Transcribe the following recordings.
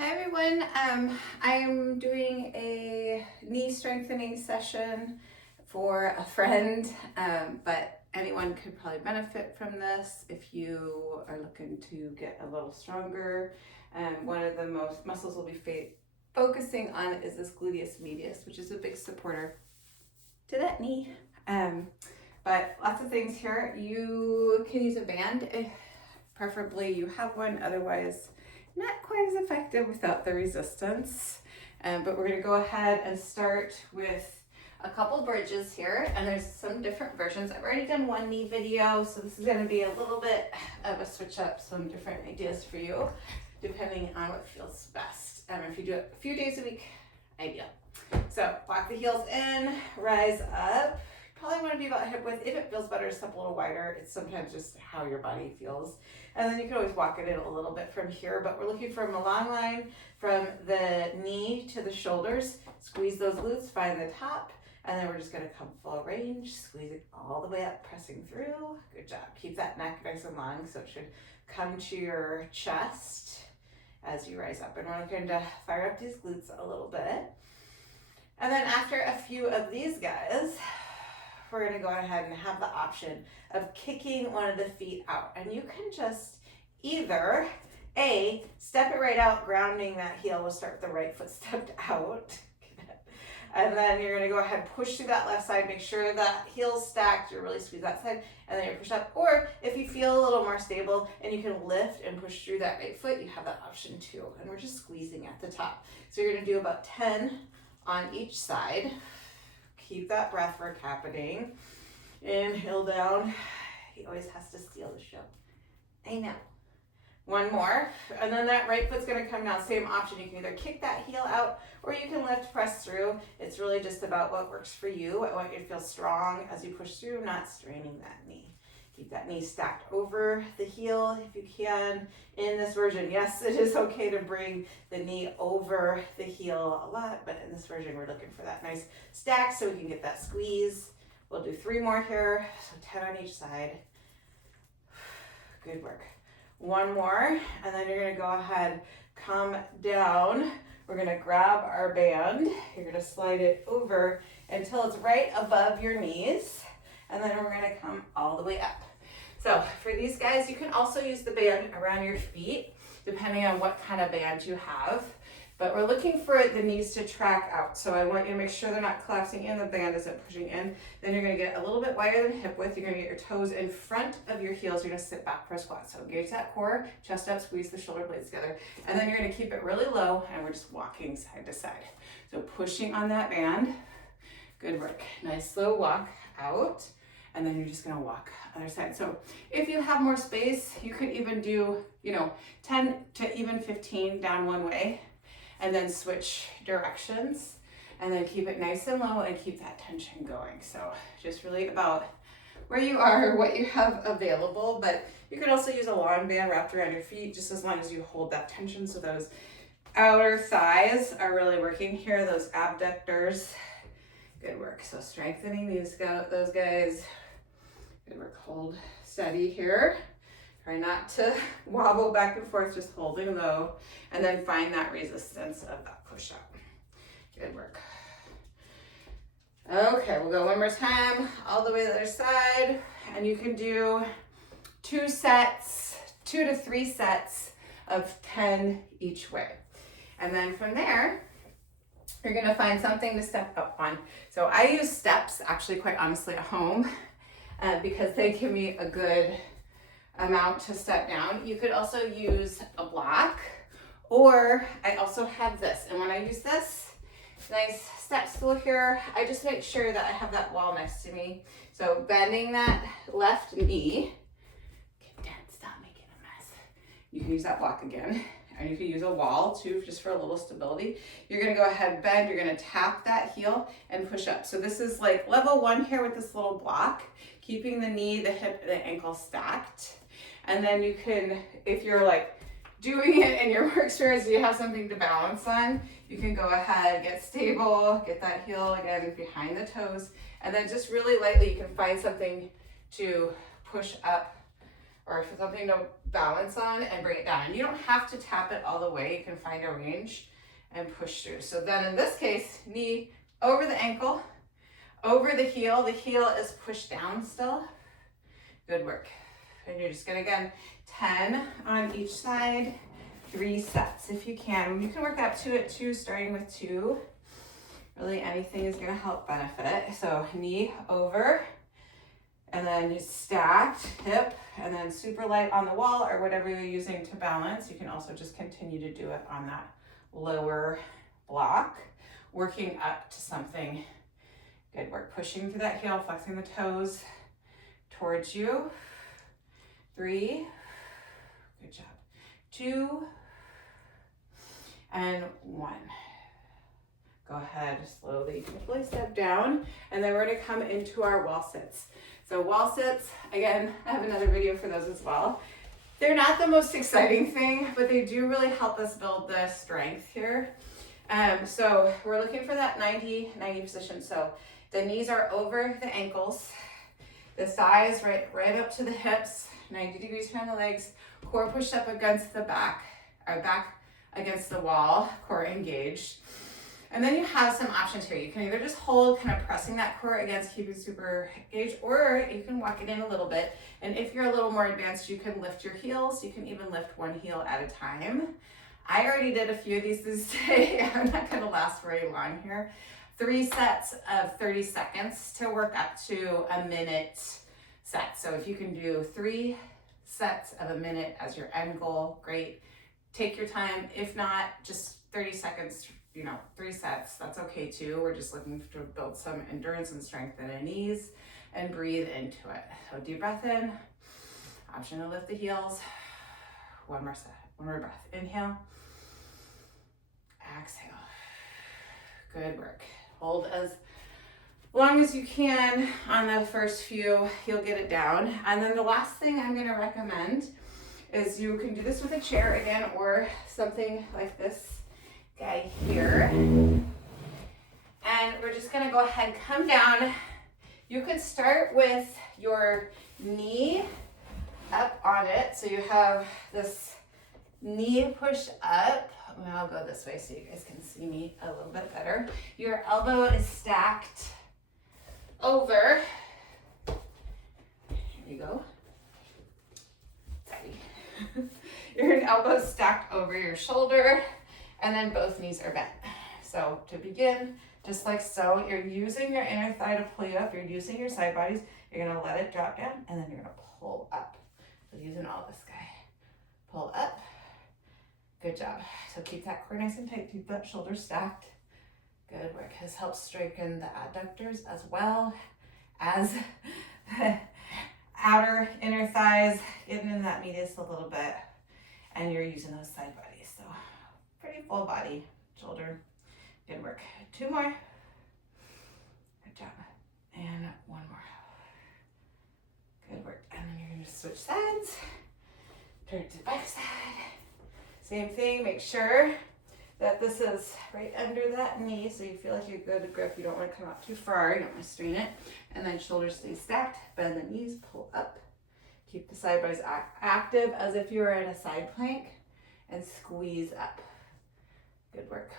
Hi everyone. I'm doing a knee strengthening session for a friend, but anyone could probably benefit from this if you are looking to get a little stronger. One of the most muscles we'll be focusing on is this gluteus medius, which is a big supporter to that knee. But lots of things here. You can use a band if preferably you have one, otherwise not quite as effective without the resistance. But we're gonna go ahead and start with a couple bridges here, and there's some different versions. I've already done one knee video, so this is gonna be a little bit of a switch up, some different ideas for you, depending on what feels best. If you do it a few days a week, ideal. So walk the heels in, rise up. Probably want to be about hip width. If it feels better to step a little wider, it's sometimes just how your body feels. And then you can always walk it in a little bit from here, but we're looking for a long line from the knee to the shoulders. Squeeze those glutes, find the top, and then we're just gonna come full range, squeeze it all the way up, pressing through. Good job. Keep that neck nice and long, so it should come to your chest as you rise up. And we're looking to fire up these glutes a little bit. And then after a few of these guys, we're gonna go ahead and have the option of kicking one of the feet out. And you can just either, A, step it right out, grounding that heel. We'll start with the right foot stepped out. And then you're gonna go ahead and push through that left side, make sure that heel's stacked, you really squeeze that side, and then you push up. Or if you feel a little more stable and you can lift and push through that right foot, you have that option too. And we're just squeezing at the top. So you're gonna do about 10 on each side. Keep that breath for happening. Inhale down. He always has to steal the show. I know. One more, and then that right foot's gonna come down. Same option, you can either kick that heel out or you can lift, press through. It's really just about what works for you. I want you to feel strong as you push through, not straining that knee. Keep that knee stacked over the heel if you can. In this version, yes, it is okay to bring the knee over the heel a lot, but in this version, we're looking for that nice stack so we can get that squeeze. We'll do 3 more here, so 10 on each side. Good work. One more, and then you're gonna go ahead, come down. We're gonna grab our band. You're gonna slide it over until it's right above your knees, and then we're gonna come all the way up. So for these guys, you can also use the band around your feet, depending on what kind of band you have. But we're looking for the knees to track out. So I want you to make sure they're not collapsing in, the band isn't pushing in. Then you're gonna get a little bit wider than hip width. You're gonna get your toes in front of your heels. You're gonna sit back for a squat. So engage that core, chest up, squeeze the shoulder blades together. And then you're gonna keep it really low, and we're just walking side to side. So pushing on that band. Good work. Nice slow walk out. And then you're just gonna walk other side. So if you have more space, you could even do, 10 to even 15 down one way, and then switch directions, and then keep it nice and low and keep that tension going. So just really about where you are, what you have available, but you could also use a long band wrapped around your feet, just as long as you hold that tension so those outer thighs are really working here, those abductors. Good work. So strengthening those guys. Good work. Hold steady here. Try not to wobble back and forth, just holding low, and then find that resistance of that push up. Good work. Okay, we'll go one more time, all the way to the other side, and you can do 2 to 3 sets of 10 each way. And then from there, you're gonna find something to step up on. So I use steps, actually, quite honestly, at home, because they give me a good amount to step down. You could also use a block, or I also have this. And when I use this nice step stool here, I just make sure that I have that wall next to me. So bending that left knee. Get down, stop making a mess. You can use that block again. And you can use a wall too, just for a little stability. You're gonna go ahead, bend, you're gonna tap that heel and push up. So this is like level 1 here with this little block, keeping the knee, the hip, the ankle stacked. And then you can, if you're like doing it and you're more experienced, you have something to balance on, you can go ahead, get stable, get that heel again behind the toes, and then just really lightly, you can find something to push up or something to balance on and bring it down. And you don't have to tap it all the way. You can find a range and push through. So then in this case, knee over the ankle, over the heel. The heel is pushed down still. Good work. And you're just gonna, again, 10 on each side, 3 sets if you can. You can work up to it too, starting with 2. Really anything is gonna help benefit. So knee over, and then you stacked hip, and then super light on the wall or whatever you're using to balance. You can also just continue to do it on that lower block, working up to something. Good work. Pushing through that heel, flexing the toes towards you. 3. Good job. 2 and 1. Go ahead, slowly, carefully step down, and then we're gonna come into our wall sits. So wall sits, again, I have another video for those as well. They're not the most exciting thing, but they do really help us build the strength here. So we're looking for that 90 position. So the knees are over the ankles, the thighs right up to the hips, 90 degrees from the legs, core pushed up against the back, or back against the wall, core engaged. And then you have some options here. You can either just hold, kind of pressing that core against, keep it super engaged, or you can walk it in a little bit. And if you're a little more advanced, you can lift your heels. You can even lift one heel at a time. I already did a few of these this day. I'm not gonna last very long here. 3 sets of 30 seconds to work up to a minute set. So if you can do 3 sets of a minute as your end goal, great. Take your time. If not, just 30 seconds, 3 sets, that's okay too. We're just looking to build some endurance and strength in the knees and breathe into it. So deep breath in, option to lift the heels. One more breath. Inhale, exhale. Good work. Hold as long as you can on the first few, you'll get it down. And then the last thing I'm gonna recommend is you can do this with a chair again, or something like this guy here. And we're just gonna go ahead, come down. You could start with your knee up on it. So you have this knee push up. I'll go this way so you guys can see me a little bit better. Your elbow is stacked over. Here you go. Sorry. Your elbow stacked over your shoulder, and then both knees are bent. So to begin, just like so, you're using your inner thigh to pull you up. You're using your side bodies. You're gonna let it drop down, and then you're gonna pull up. So using all this guy. Pull up. Good job. So keep that core nice and tight. Keep that shoulder stacked. Good work. This helps strengthen the adductors as well as the outer inner thighs, getting in that medius a little bit. And you're using those side bodies. So pretty full body, shoulder. Good work. 2 more. Good job. And 1 more. Good work. And then you're going to switch sides. Turn to the back side. Same thing. Make sure that this is right under that knee so you feel like you're good to grip. You don't want to come out too far. You don't want to strain it. And then shoulders stay stacked. Bend the knees. Pull up. Keep the side bodies active as if you were in a side plank. And squeeze up. Good work.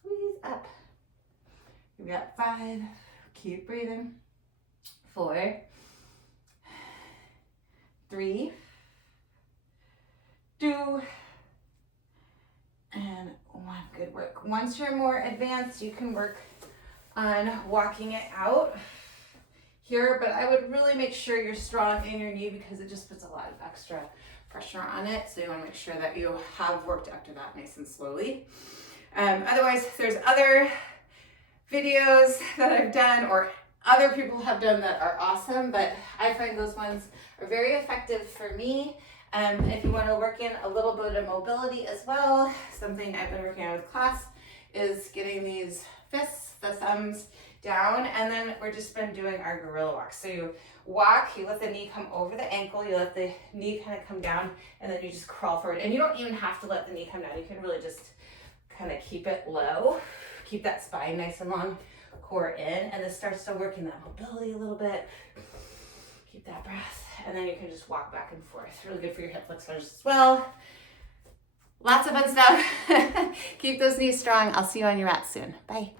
Squeeze up. We got 5. Keep breathing. 4, 3, 2, and 1. Good work. Once you're more advanced, you can work on walking it out here, but I would really make sure you're strong in your knee because it just puts a lot of extra pressure on it. So you want to make sure that you have worked up to that nice and slowly. Otherwise, there's other videos that I've done or other people have done that are awesome, but I find those ones are very effective for me. If you want to work in a little bit of mobility as well, something I've been working on with class is getting these fists, the thumbs down, and then we're just been doing our gorilla walk. So you walk, you let the knee come over the ankle, you let the knee kind of come down, and then you just crawl forward. And you don't even have to let the knee come down. You can really just kind of keep it low, keep that spine nice and long, core in, and this starts to work in that mobility a little bit. Keep that breath. And then you can just walk back and forth. Really good for your hip flexors as well. Lots of fun stuff. Keep those knees strong. I'll see you on your mat soon. Bye.